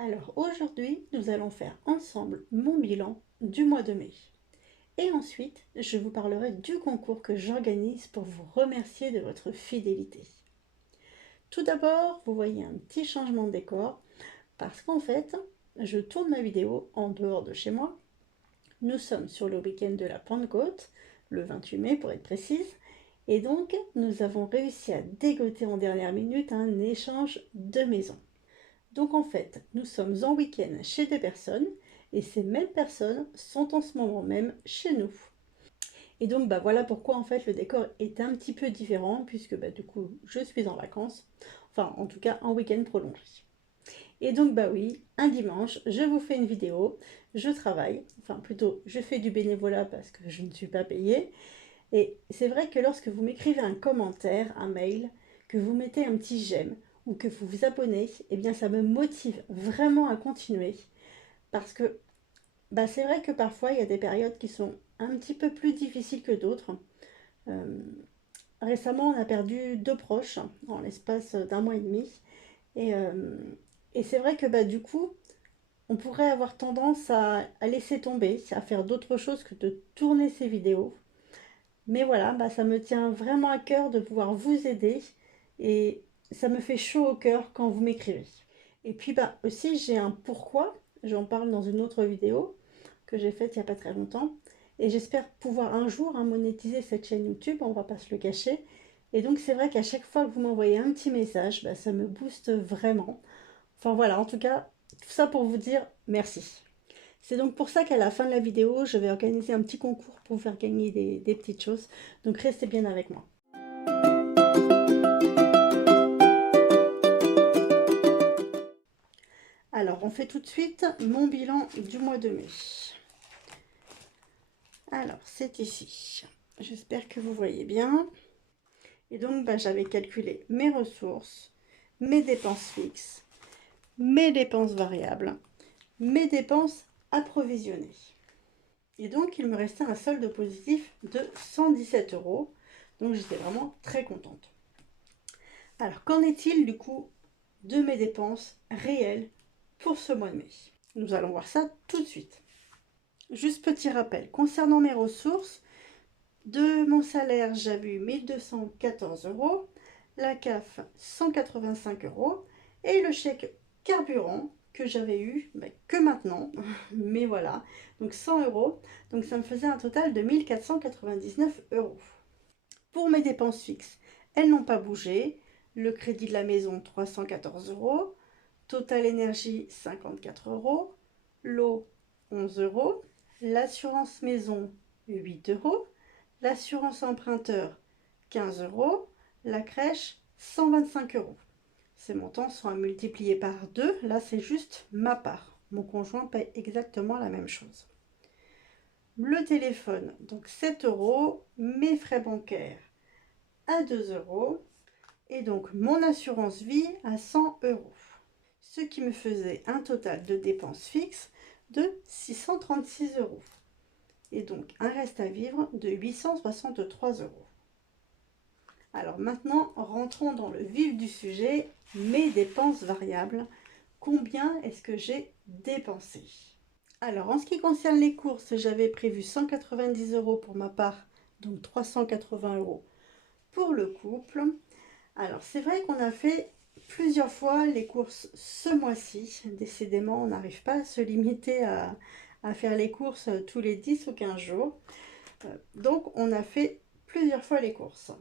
Alors aujourd'hui, nous allons faire ensemble mon bilan du mois de mai. Et ensuite, je vous parlerai du concours que j'organise pour vous remercier de votre fidélité. Tout d'abord, vous voyez un petit changement de décor parce qu'en fait, je tourne ma vidéo en dehors de chez moi. Nous sommes sur le week-end de la Pentecôte, le 28 mai pour être précise, et donc nous avons réussi à dégoter en dernière minute un échange de maisons. Donc en fait, nous sommes en week-end chez des personnes et ces mêmes personnes sont en ce moment même chez nous. Et donc voilà pourquoi en fait le décor est un petit peu différent puisque du coup je suis en vacances, enfin en tout cas en week-end prolongé. Et donc oui, un dimanche, je vous fais une vidéo, je travaille, enfin plutôt je fais du bénévolat parce que je ne suis pas payée. Et c'est vrai que lorsque vous m'écrivez un commentaire, un mail, que vous mettez un petit j'aime ou que vous vous abonnez, eh bien ça me motive vraiment à continuer. Parce que c'est vrai que parfois il y a des périodes qui sont un petit peu plus difficiles que d'autres. Euh, Récemment, on a perdu deux proches en l'espace d'un mois et demi. Et, euh, et c'est vrai que du coup, on pourrait avoir tendance à laisser tomber, à faire d'autres choses que de tourner ces vidéos. Mais voilà, ça me tient vraiment à cœur de pouvoir vous aider et ça me fait chaud au cœur quand vous m'écrivez. Et puis aussi j'ai un pourquoi, j'en parle dans une autre vidéo que j'ai faite il n'y a pas très longtemps et j'espère pouvoir un jour monétiser cette chaîne YouTube, on va pas se le cacher. Et donc c'est vrai qu'à chaque fois que vous m'envoyez un petit message, ça me booste vraiment. Enfin voilà, en tout cas, tout ça pour vous dire merci. C'est donc pour ça qu'à la fin de la vidéo, je vais organiser un petit concours pour vous faire gagner des petites choses. Donc restez bien avec moi. Alors, on fait tout de suite mon bilan du mois de mai. Alors, c'est ici. J'espère que vous voyez bien. Et donc, j'avais calculé mes ressources, mes dépenses fixes, mes dépenses variables, mes dépenses approvisionnées. Et donc, il me restait un solde positif de 117 euros. Donc, j'étais vraiment très contente. Alors, qu'en est-il du coup de mes dépenses réelles pour ce mois de mai? Nous allons voir ça tout de suite. Juste petit rappel, concernant mes ressources, de mon salaire, j'avais eu 1214 euros, la CAF 185 euros et le chèque carburant que j'avais eu que maintenant, mais voilà, donc 100 euros, donc ça me faisait un total de 1499 euros. Pour mes dépenses fixes, elles n'ont pas bougé. Le crédit de la maison 314 euros, Total Énergie 54 euros, l'eau 11 euros, l'assurance maison 8 euros, l'assurance emprunteur 15 euros, la crèche 125 euros. Ces montants sont à multiplier par 2. Là, c'est juste ma part. Mon conjoint paye exactement la même chose. Le téléphone, donc 7 euros. Mes frais bancaires à 2 euros. Et donc mon assurance vie à 100 euros. Ce qui me faisait un total de dépenses fixes de 636 euros. Et donc un reste à vivre de 863 euros. Alors maintenant, rentrons dans le vif du sujet, mes dépenses variables. Combien est-ce que j'ai dépensé? Alors en ce qui concerne les courses, j'avais prévu 190 euros pour ma part, donc 380 euros pour le couple. Alors c'est vrai qu'on a fait plusieurs fois les courses ce mois-ci. Décidément, on n'arrive pas à se limiter à faire les courses tous les 10 ou 15 jours. Donc on a fait plusieurs fois les courses.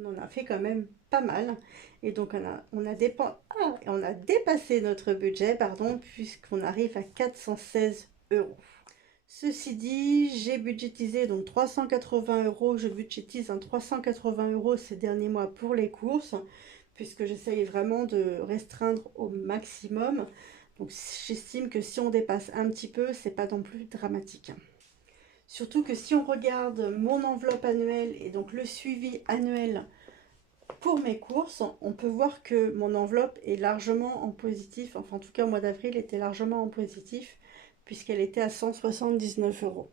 On en a fait quand même pas mal. Et donc on a dépassé notre budget, pardon, puisqu'on arrive à 416 euros. Ceci dit, j'ai budgétisé donc 380 euros. Je budgétise 380 euros ces derniers mois pour les courses, puisque j'essaye vraiment de restreindre au maximum. Donc j'estime que si on dépasse un petit peu, c'est pas non plus dramatique. Surtout que si on regarde mon enveloppe annuelle et donc le suivi annuel pour mes courses, on peut voir que mon enveloppe est largement en positif. Enfin, en tout cas, au mois d'avril, était largement en positif puisqu'elle était à 179 euros.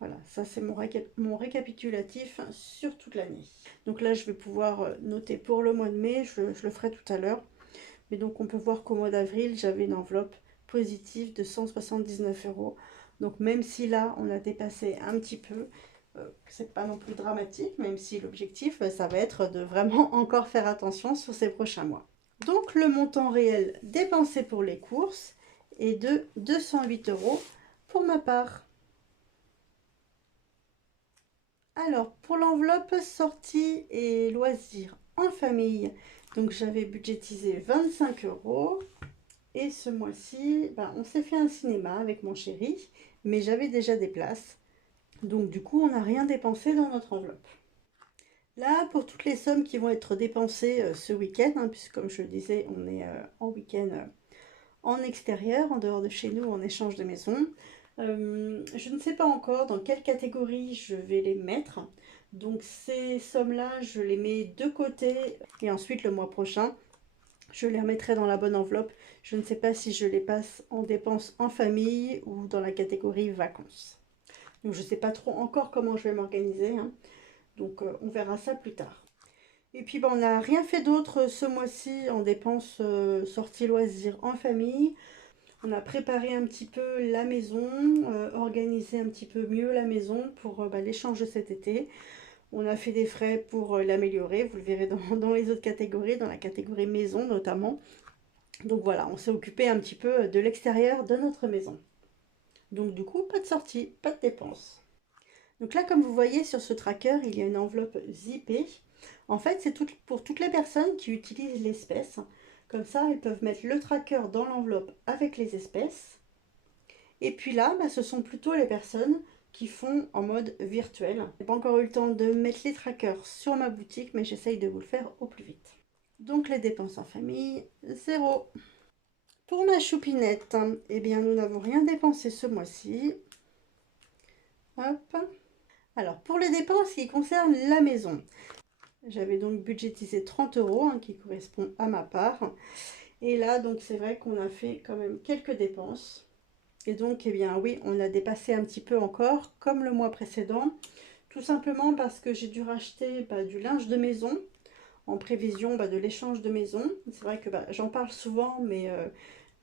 Voilà, ça c'est mon récapitulatif sur toute l'année. Donc là, je vais pouvoir noter pour le mois de mai, je le ferai tout à l'heure. Mais donc, on peut voir qu'au mois d'avril, j'avais une enveloppe positif de 179 €. Donc même si là, on a dépassé un petit peu, c'est pas non plus dramatique, même si l'objectif, ça va être de vraiment encore faire attention sur ces prochains mois. Donc le montant réel dépensé pour les courses est de 208 € pour ma part. Alors, pour l'enveloppe sortie et loisirs en famille, donc j'avais budgétisé 25 €. Et ce mois-ci, on s'est fait un cinéma avec mon chéri, mais j'avais déjà des places. Donc du coup, on n'a rien dépensé dans notre enveloppe. Là, pour toutes les sommes qui vont être dépensées ce week-end, puisque comme je le disais, on est en week-end en extérieur, en dehors de chez nous, en échange de maison. Je ne sais pas encore dans quelle catégorie je vais les mettre. Donc ces sommes-là, je les mets de côté et ensuite le mois prochain, je les remettrai dans la bonne enveloppe. Je ne sais pas si je les passe en dépenses en famille ou dans la catégorie vacances. Donc je ne sais pas trop encore comment je vais m'organiser. Donc on verra ça plus tard. Et puis on n'a rien fait d'autre ce mois-ci en dépenses sorties loisirs en famille. On a préparé un petit peu la maison, organisé un petit peu mieux la maison pour l'échange de cet été. On a fait des frais pour l'améliorer, vous le verrez dans les autres catégories, dans la catégorie maison notamment. Donc voilà, on s'est occupé un petit peu de l'extérieur de notre maison. Donc du coup, pas de sortie, pas de dépenses. Donc là, comme vous voyez sur ce tracker, il y a une enveloppe zippée. En fait, c'est pour toutes les personnes qui utilisent l'espèce. Comme ça, elles peuvent mettre le tracker dans l'enveloppe avec les espèces. Et puis là, ce sont plutôt les personnes qui font en mode virtuel. Je n'ai pas encore eu le temps de mettre les trackers sur ma boutique, mais j'essaye de vous le faire au plus vite. Donc les dépenses en famille, 0. Pour ma choupinette, eh bien nous n'avons rien dépensé ce mois-ci. Hop. Alors pour les dépenses qui concernent la maison, j'avais donc budgétisé 30 € qui correspond à ma part. Et là, donc c'est vrai qu'on a fait quand même quelques dépenses. Et donc, eh bien oui, on a dépassé un petit peu encore, comme le mois précédent. Tout simplement parce que j'ai dû racheter du linge de maison en prévision de l'échange de maison. C'est vrai que j'en parle souvent, mais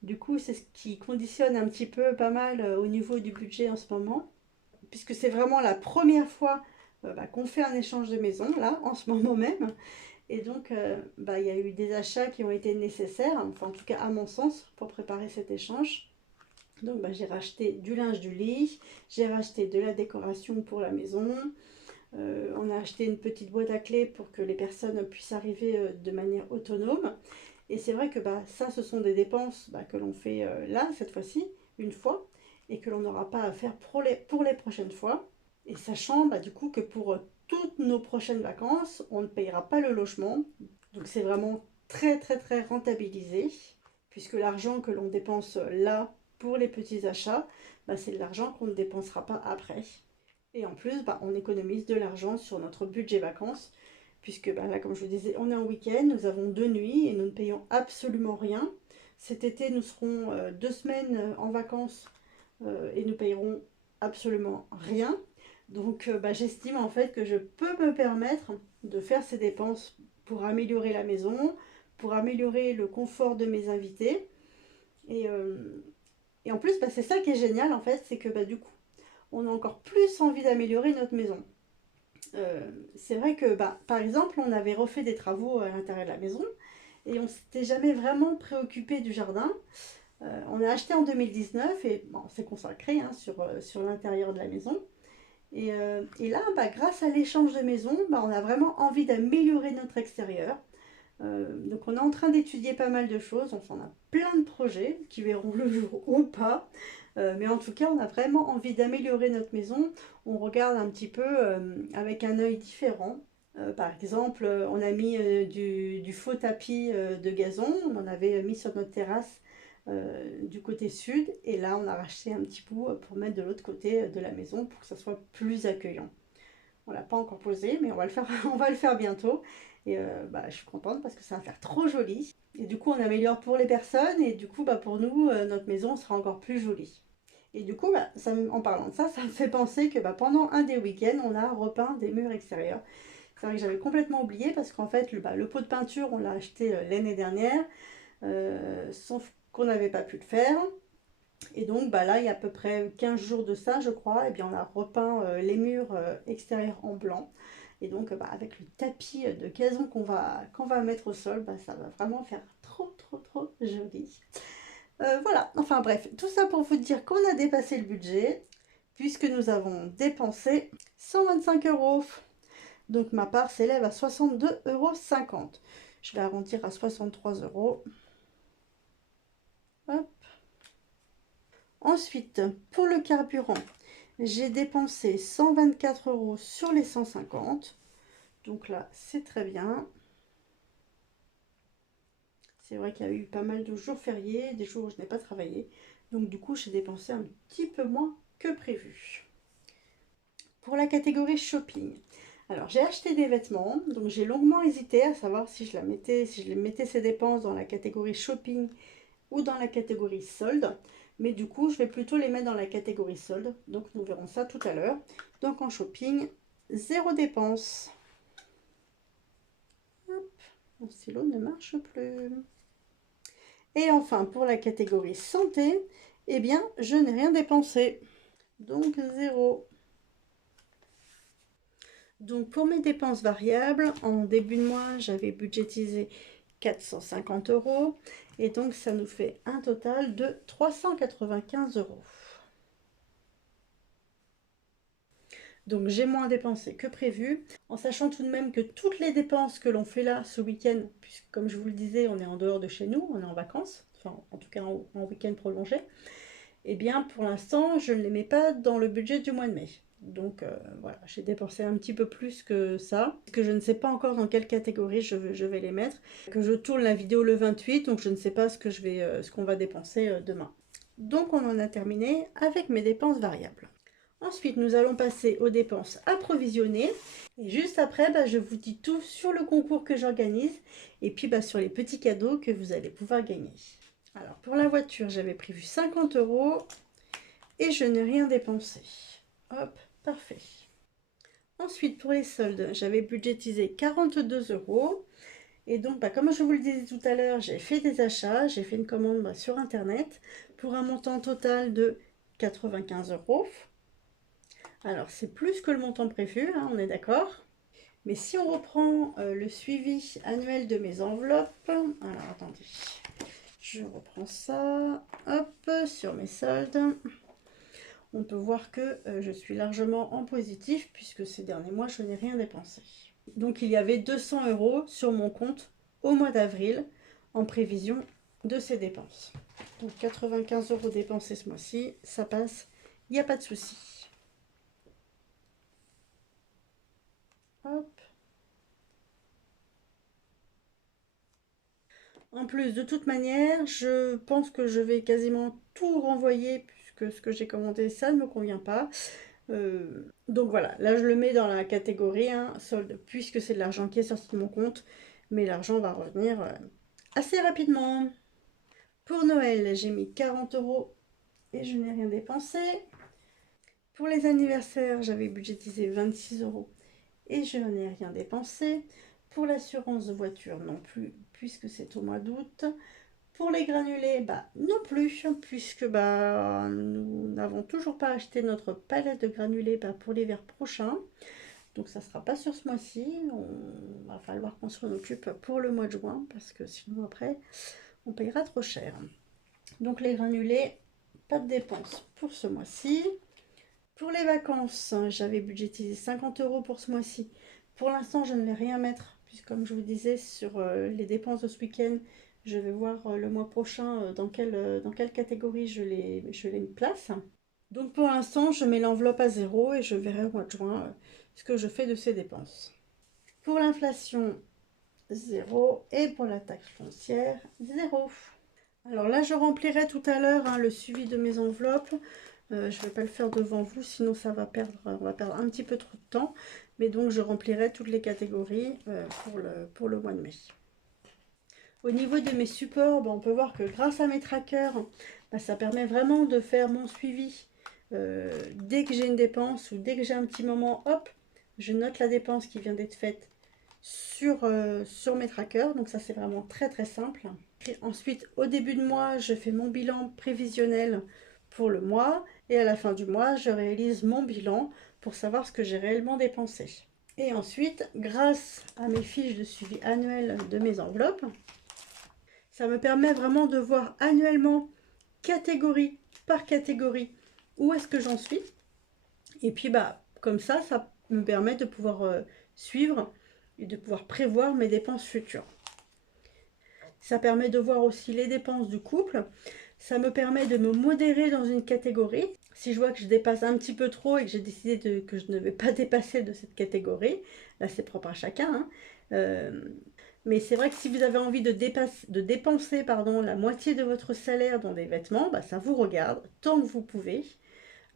du coup, c'est ce qui conditionne un petit peu pas mal au niveau du budget en ce moment. Puisque c'est vraiment la première fois qu'on fait un échange de maison, là, en ce moment même. Et donc, il y a eu des achats qui ont été nécessaires, enfin en tout cas à mon sens, pour préparer cet échange. Donc j'ai racheté du linge du lit, j'ai racheté de la décoration pour la maison, on a acheté une petite boîte à clés pour que les personnes puissent arriver de manière autonome. Et c'est vrai que ça, ce sont des dépenses que l'on fait là, cette fois-ci, une fois, et que l'on n'aura pas à faire pour les prochaines fois. Et sachant du coup que pour toutes nos prochaines vacances, on ne payera pas le logement. Donc c'est vraiment très très très rentabilisé, puisque l'argent que l'on dépense là pour les petits achats, c'est de l'argent qu'on ne dépensera pas après. Et en plus, on économise de l'argent sur notre budget vacances, puisque là, comme je vous disais, on est en week-end, nous avons 2 nuits et nous ne payons absolument rien. Cet été, nous serons 2 semaines en vacances et nous payerons absolument rien. Donc j'estime en fait que je peux me permettre de faire ces dépenses pour améliorer la maison, pour améliorer le confort de mes invités. Et en plus, c'est ça qui est génial en fait, c'est que du coup, on a encore plus envie d'améliorer notre maison. C'est vrai que par exemple, on avait refait des travaux à l'intérieur de la maison et on s'était jamais vraiment préoccupé du jardin. On a acheté en 2019 et on s'est consacré sur l'intérieur de la maison. Et là, grâce à l'échange de maison, on a vraiment envie d'améliorer notre extérieur. Donc on est en train d'étudier pas mal de choses, enfin on a plein de projets qui verront le jour ou pas. Mais en tout cas, on a vraiment envie d'améliorer notre maison. On regarde un petit peu avec un œil différent. Par exemple, on a mis du faux tapis de gazon. On en avait mis sur notre terrasse du côté sud. Et là, on a racheté un petit bout pour mettre de l'autre côté de la maison pour que ça soit plus accueillant. On ne l'a pas encore posé, mais on va le faire, on va le faire bientôt. Et je suis contente parce que ça va faire trop joli. Et du coup, on améliore pour les personnes. Et du coup, pour nous, notre maison sera encore plus jolie. Et du coup, en parlant de ça, ça me fait penser que pendant un des week-ends, on a repeint des murs extérieurs. C'est vrai que j'avais complètement oublié parce qu'en fait, le pot de peinture, on l'a acheté l'année dernière, sauf qu'on n'avait pas pu le faire. Et donc bah là, il y a à peu près 15 jours de ça, je crois, et bien on a repeint les murs extérieurs en blanc. Et donc bah, avec le tapis de gazon qu'on va mettre au sol, bah, ça va vraiment faire trop trop trop joli. Voilà, enfin bref, tout ça pour vous dire qu'on a dépassé le budget, puisque nous avons dépensé 125 euros. Donc ma part s'élève à 62,50 €. Je vais arrondir à 63 euros. Hop. Ensuite, pour le carburant, j'ai dépensé 124 euros sur les 150. Donc là, c'est très bien. C'est vrai qu'il y a eu pas mal de jours fériés, des jours où je n'ai pas travaillé. Donc du coup, j'ai dépensé un petit peu moins que prévu. Pour la catégorie shopping, alors j'ai acheté des vêtements, donc j'ai longuement hésité à savoir si je les mettais ces dépenses dans la catégorie shopping ou dans la catégorie solde. Mais du coup, je vais plutôt les mettre dans la catégorie solde. Donc nous verrons ça tout à l'heure. Donc en shopping, zéro dépense. Hop, mon stylo ne marche plus. Et enfin, pour la catégorie santé, eh bien, je n'ai rien dépensé. Donc zéro. Donc pour mes dépenses variables, en début de mois, j'avais budgétisé 450 euros. Et donc ça nous fait un total de 395 euros. Donc j'ai moins dépensé que prévu, en sachant tout de même que toutes les dépenses que l'on fait là ce week-end, puisque comme je vous le disais, on est en dehors de chez nous, on est en vacances, enfin en tout cas en week-end prolongé, et bien pour l'instant je ne les mets pas dans le budget du mois de mai. Donc voilà, j'ai dépensé un petit peu plus que ça, que je ne sais pas encore dans quelle catégorie je vais les mettre, que je tourne la vidéo le 28, donc je ne sais pas ce qu'on va dépenser demain. Donc on en a terminé avec mes dépenses variables. Ensuite, nous allons passer aux dépenses approvisionnées. Et juste après, bah, je vous dis tout sur le concours que j'organise et puis bah, sur les petits cadeaux que vous allez pouvoir gagner. Alors, pour la voiture, j'avais prévu 50 euros et je n'ai rien dépensé. Hop, parfait. Ensuite, pour les soldes, j'avais budgétisé 42 euros. Et donc, bah, comme je vous le disais tout à l'heure, j'ai fait des achats, j'ai fait une commande bah, sur Internet pour un montant total de 95 euros. Alors, c'est plus que le montant prévu, hein, on est d'accord. Mais si on reprend le suivi annuel de mes enveloppes, alors attendez, je reprends ça, hop, sur mes soldes, on peut voir que je suis largement en positif puisque ces derniers mois, je n'ai rien dépensé. Donc, il y avait 200 euros sur mon compte au mois d'avril en prévision de ces dépenses. Donc, 95 euros dépensés ce mois-ci, ça passe, il n'y a pas de souci. Hop. En plus, de toute manière, je pense que je vais quasiment tout renvoyer puisque ce que j'ai commandé, ça ne me convient pas. Donc voilà, là je le mets dans la catégorie hein, solde puisque c'est de l'argent qui est sorti de mon compte, mais l'argent va revenir assez rapidement. Pour Noël, j'ai mis 40 euros et je n'ai rien dépensé. Pour les anniversaires, j'avais budgétisé 26 euros et je n'ai rien dépensé. Pour l'assurance de voiture non plus, puisque c'est au mois d'août. Pour les granulés, bah non plus, puisque bah nous n'avons toujours pas acheté notre palette de granulés bah, pour l'hiver prochain. Donc ça ne sera pas sur ce mois-ci. On va falloir qu'on s'en occupe pour le mois de juin, parce que sinon après, on payera trop cher. Donc les granulés, pas de dépenses pour ce mois-ci. Pour les vacances, j'avais budgétisé 50 euros pour ce mois-ci. Pour l'instant, je ne vais rien mettre, puisque comme je vous disais, sur les dépenses de ce week-end, je vais voir le mois prochain dans quelle catégorie je les place. Donc pour l'instant, je mets l'enveloppe à zéro et je verrai au mois de juin ce que je fais de ces dépenses. Pour l'inflation, zéro. Et pour la taxe foncière, zéro. Alors là, je remplirai tout à l'heure hein, le suivi de mes enveloppes. Je ne vais pas le faire devant vous, sinon on va perdre un petit peu trop de temps. Mais donc, je remplirai toutes les catégories pour le mois de mai. Au niveau de mes supports, on peut voir que grâce à mes trackers, ça permet vraiment de faire mon suivi. Dès que j'ai une dépense ou dès que j'ai un petit moment, hop, je note la dépense qui vient d'être faite sur mes trackers. Donc ça, c'est vraiment très très simple. Et ensuite, au début de mois, je fais mon bilan prévisionnel pour le mois et à la fin du mois, je réalise mon bilan pour savoir ce que j'ai réellement dépensé. Et ensuite, grâce à mes fiches de suivi annuel de mes enveloppes, ça me permet vraiment de voir annuellement, catégorie par catégorie, où est-ce que j'en suis. Et puis, comme ça me permet de pouvoir suivre et de pouvoir prévoir mes dépenses futures. Ça permet de voir aussi les dépenses du couple. Ça me permet de me modérer dans une catégorie. Si je vois que je dépasse un petit peu trop et que j'ai décidé que je ne vais pas dépasser de cette catégorie, là c'est propre à chacun, hein. Mais c'est vrai que si vous avez envie de dépenser la moitié de votre salaire dans des vêtements, ça vous regarde tant que vous pouvez.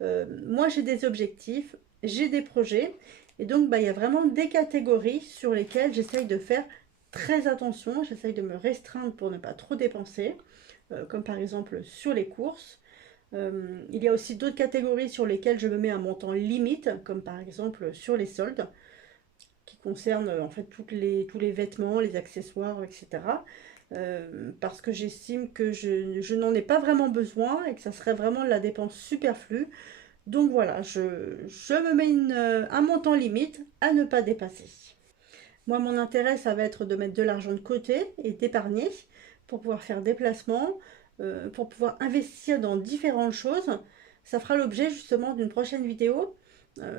Moi j'ai des objectifs, j'ai des projets, et donc il y a vraiment des catégories sur lesquelles j'essaye de faire très attention, j'essaye de me restreindre pour ne pas trop dépenser, comme par exemple sur les courses. Il y a aussi d'autres catégories sur lesquelles je me mets un montant limite, comme par exemple sur les soldes, qui concernent en fait tous les vêtements, les accessoires, etc. Parce que j'estime que je n'en ai pas vraiment besoin et que ça serait vraiment de la dépense superflue. Donc voilà, je me mets un montant limite à ne pas dépasser. Moi, mon intérêt, ça va être de mettre de l'argent de côté et d'épargner pour pouvoir faire des placements, pour pouvoir investir dans différentes choses. Ça fera l'objet justement d'une prochaine vidéo,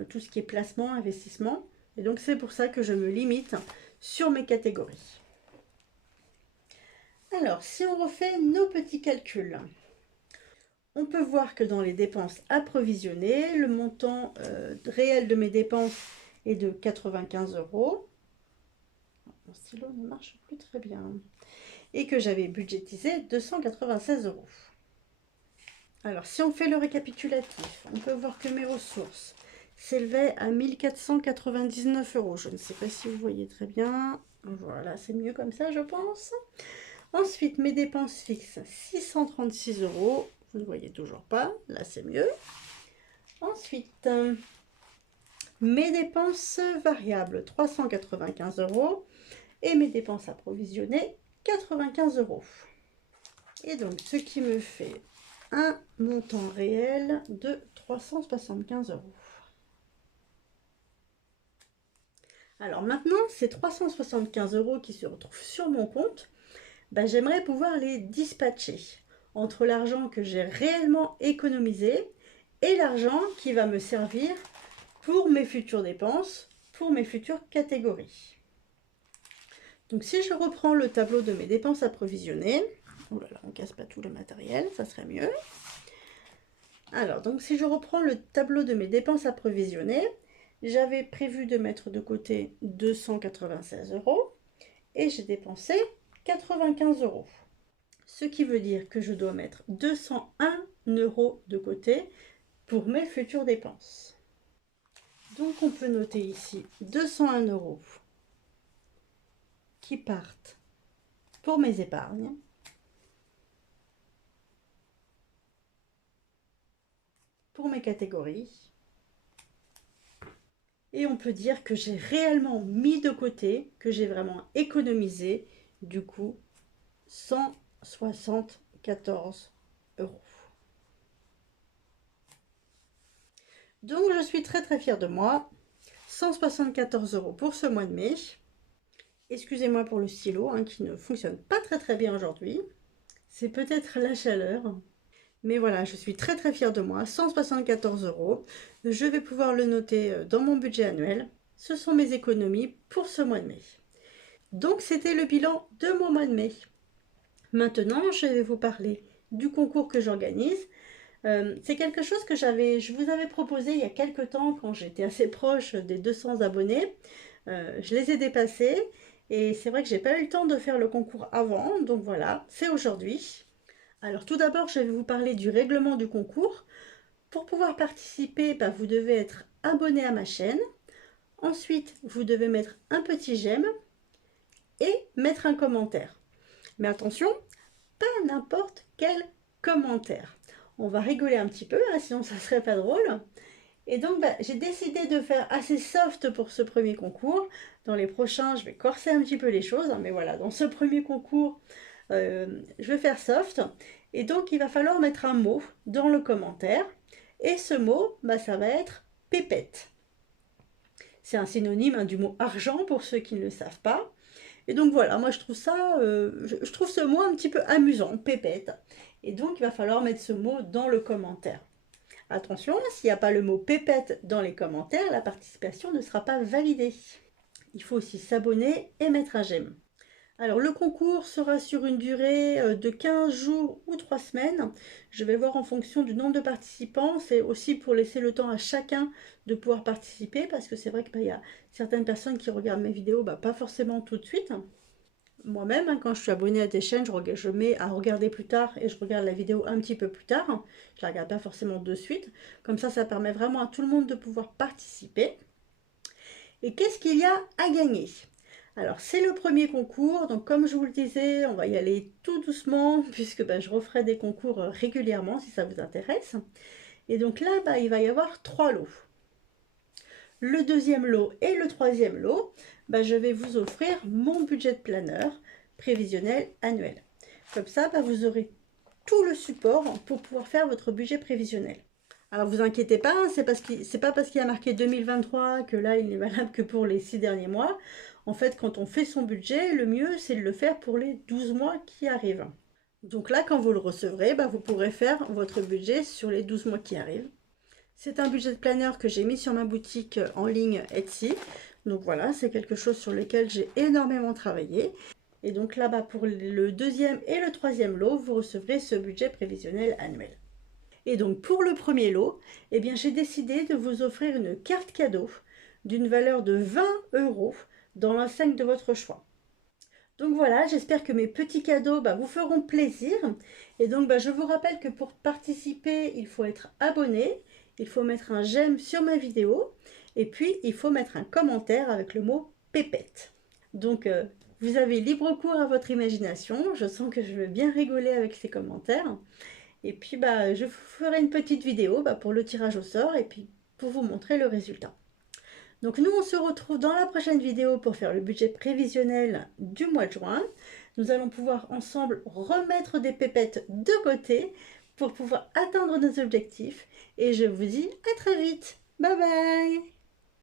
tout ce qui est placement, investissement. Et donc, c'est pour ça que je me limite sur mes catégories. Alors, si on refait nos petits calculs, on peut voir que dans les dépenses approvisionnées, le montant réel de mes dépenses est de 95 €. Mon stylo ne marche plus très bien. Et que j'avais budgétisé 296 €. Alors, si on fait le récapitulatif, on peut voir que mes ressources s'élevaient à 1499 €. Je ne sais pas si vous voyez très bien. Voilà, c'est mieux comme ça, je pense. Ensuite, mes dépenses fixes, 636 €. Vous ne voyez toujours pas. Là, c'est mieux. Ensuite, mes dépenses variables, 395 €. Et mes dépenses approvisionnées, 95 €. Et donc, ce qui me fait un montant réel de 375 €. Alors maintenant, ces 375 € qui se retrouvent sur mon compte, j'aimerais pouvoir les dispatcher entre l'argent que j'ai réellement économisé et l'argent qui va me servir pour mes futures dépenses, pour mes futures catégories. Donc si je reprends le tableau de mes dépenses approvisionnées, oh là là, on ne casse pas tout le matériel, ça serait mieux. Alors, donc si je reprends le tableau de mes dépenses approvisionnées, j'avais prévu de mettre de côté 296 € et j'ai dépensé 95 €. Ce qui veut dire que je dois mettre 201 € de côté pour mes futures dépenses. Donc on peut noter ici 201 € qui partent pour mes épargnes. Pour mes catégories. Et on peut dire que j'ai réellement mis de côté, que j'ai vraiment économisé, du coup, 174 €. Donc je suis très très fière de moi. 174 € pour ce mois de mai. Excusez-moi pour le stylo qui ne fonctionne pas très très bien aujourd'hui. C'est peut-être la chaleur. Mais voilà, je suis très très fière de moi, 174 €. Je vais pouvoir le noter dans mon budget annuel. Ce sont mes économies pour ce mois de mai. Donc c'était le bilan de mon mois de mai. Maintenant, je vais vous parler du concours que j'organise. C'est quelque chose que je vous avais proposé il y a quelques temps quand j'étais assez proche des 200 abonnés. Je les ai dépassés et c'est vrai que j'ai pas eu le temps de faire le concours avant. Donc voilà, c'est aujourd'hui. Alors tout d'abord, je vais vous parler du règlement du concours. Pour pouvoir participer, vous devez être abonné à ma chaîne. Ensuite, vous devez mettre un petit j'aime et mettre un commentaire. Mais attention, pas n'importe quel commentaire. On va rigoler un petit peu, sinon ça serait pas drôle. Et donc, j'ai décidé de faire assez soft pour ce premier concours. Dans les prochains, je vais corser un petit peu les choses. Mais voilà, dans ce premier concours, je vais faire soft. Et donc, il va falloir mettre un mot dans le commentaire. Et ce mot, bah, ça va être pépette. C'est un synonyme hein, du mot argent pour ceux qui ne le savent pas. Et donc voilà, moi je trouve ça, je trouve ce mot un petit peu amusant, pépette. Et donc il va falloir mettre ce mot dans le commentaire. Attention, s'il n'y a pas le mot pépette dans les commentaires, la participation ne sera pas validée. Il faut aussi s'abonner et mettre un j'aime. Alors le concours sera sur une durée de 15 jours ou 3 semaines. Je vais voir en fonction du nombre de participants. C'est aussi pour laisser le temps à chacun de pouvoir participer parce que c'est vrai qu'il y a certaines personnes qui regardent mes vidéos, pas forcément tout de suite. Moi-même, hein, quand je suis abonnée à des chaînes, je mets à regarder plus tard et je regarde la vidéo un petit peu plus tard. Je ne la regarde pas forcément de suite. Comme ça permet vraiment à tout le monde de pouvoir participer. Et qu'est-ce qu'il y a à gagner? Alors, c'est le premier concours, donc comme je vous le disais, on va y aller tout doucement, puisque je referai des concours régulièrement, si ça vous intéresse. Et donc là, il va y avoir 3 lots. Le deuxième lot et le troisième lot, je vais vous offrir mon budget de planeur prévisionnel annuel. Comme ça, vous aurez tout le support pour pouvoir faire votre budget prévisionnel. Alors vous inquiétez pas, c'est pas parce qu'il y a marqué 2023 que là il n'est valable que pour les 6 derniers mois. En fait, quand on fait son budget, le mieux c'est de le faire pour les 12 mois qui arrivent. Donc là, quand vous le recevrez, vous pourrez faire votre budget sur les 12 mois qui arrivent. C'est un budget de planeur que j'ai mis sur ma boutique en ligne Etsy. Donc voilà, c'est quelque chose sur lequel j'ai énormément travaillé. Et donc là, pour le deuxième et le troisième lot, vous recevrez ce budget prévisionnel annuel. Et donc pour le premier lot, j'ai décidé de vous offrir une carte cadeau d'une valeur de 20 € dans l'enseigne de votre choix. Donc voilà, j'espère que mes petits cadeaux vous feront plaisir. Et donc je vous rappelle que pour participer, il faut être abonné, il faut mettre un j'aime sur ma vidéo et puis il faut mettre un commentaire avec le mot pépette. Donc vous avez libre cours à votre imagination, je sens que je vais bien rigoler avec ces commentaires. Et puis je vous ferai une petite vidéo pour le tirage au sort et puis pour vous montrer le résultat. Donc nous on se retrouve dans la prochaine vidéo pour faire le budget prévisionnel du mois de juin. Nous allons pouvoir ensemble remettre des pépettes de côté pour pouvoir atteindre nos objectifs. Et je vous dis à très vite. Bye bye!